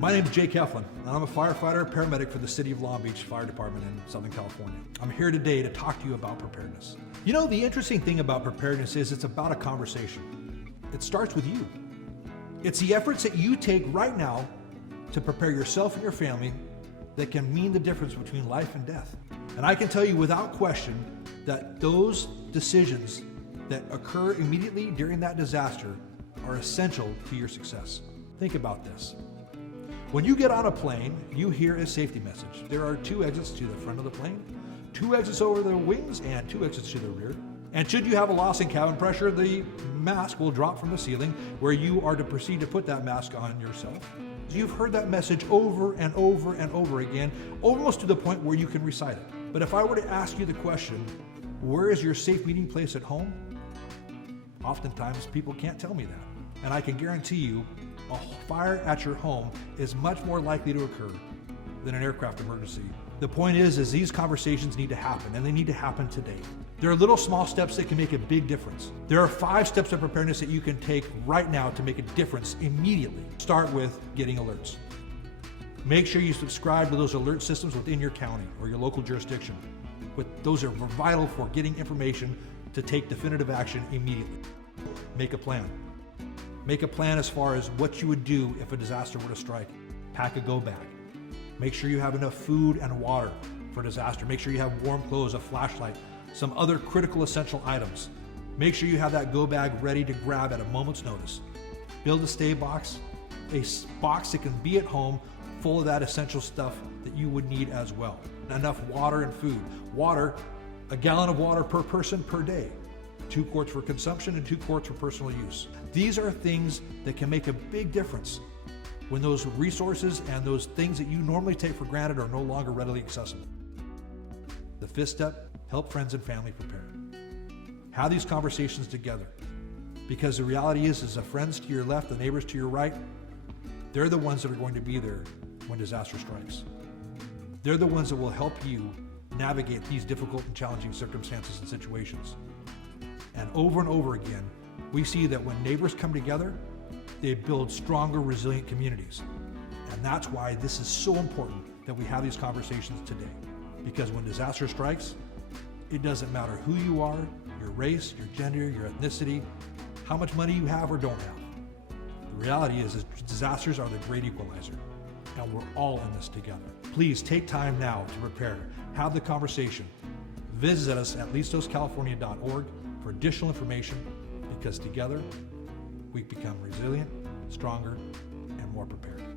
My name is Jay Keflin, and I'm a firefighter and paramedic for the City of Long Beach Fire Department in Southern California. I'm here today to talk to you about preparedness. You know, the interesting thing about preparedness is it's about a conversation. It starts with you. It's the efforts that you take right now to prepare yourself and your family that can mean the difference between life and death. And I can tell you without question that those decisions that occur immediately during that disaster are essential to your success. Think about this. When you get on a plane, you hear a safety message. There are 2 exits to the front of the plane, 2 exits over the wings, and 2 exits to the rear. And should you have a loss in cabin pressure, the mask will drop from the ceiling where you are to proceed to put that mask on yourself. You've heard that message over and over and over again, almost to the point where you can recite it. But if I were to ask you the question, where is your safe meeting place at home? Oftentimes people can't tell me that. And I can guarantee you, a fire at your home is much more likely to occur than an aircraft emergency. The point is these conversations need to happen, and they need to happen today. There are little small steps that can make a big difference. There are 5 steps of preparedness that you can take right now to make a difference immediately. Start with getting alerts. Make sure you subscribe to those alert systems within your county or your local jurisdiction. Those are vital for getting information to take definitive action immediately. Make a plan. Make a plan as far as what you would do if a disaster were to strike. Pack a go bag. Make sure you have enough food and water for disaster. Make sure you have warm clothes, a flashlight, some other critical essential items. Make sure you have that go bag ready to grab at a moment's notice. Build a stay box, a box that can be at home full of that essential stuff that you would need as well. Enough water and food. Water, a gallon of water per person per day. 2 quarts for consumption and 2 quarts for personal use. These are things that can make a big difference when those resources and those things that you normally take for granted are no longer readily accessible. The 5th step, help friends and family prepare. Have these conversations together, because the reality is the friends to your left, the neighbors to your right, they're the ones that are going to be there when disaster strikes. They're the ones that will help you navigate these difficult and challenging circumstances and situations. And over again, we see that when neighbors come together, they build stronger, resilient communities. And that's why this is so important that we have these conversations today. Because when disaster strikes, it doesn't matter who you are, your race, your gender, your ethnicity, how much money you have or don't have. The reality is disasters are the great equalizer, and we're all in this together. Please take time now to prepare. Have the conversation. Visit us at listoscalifornia.org for additional information, because together we become resilient, stronger, and more prepared.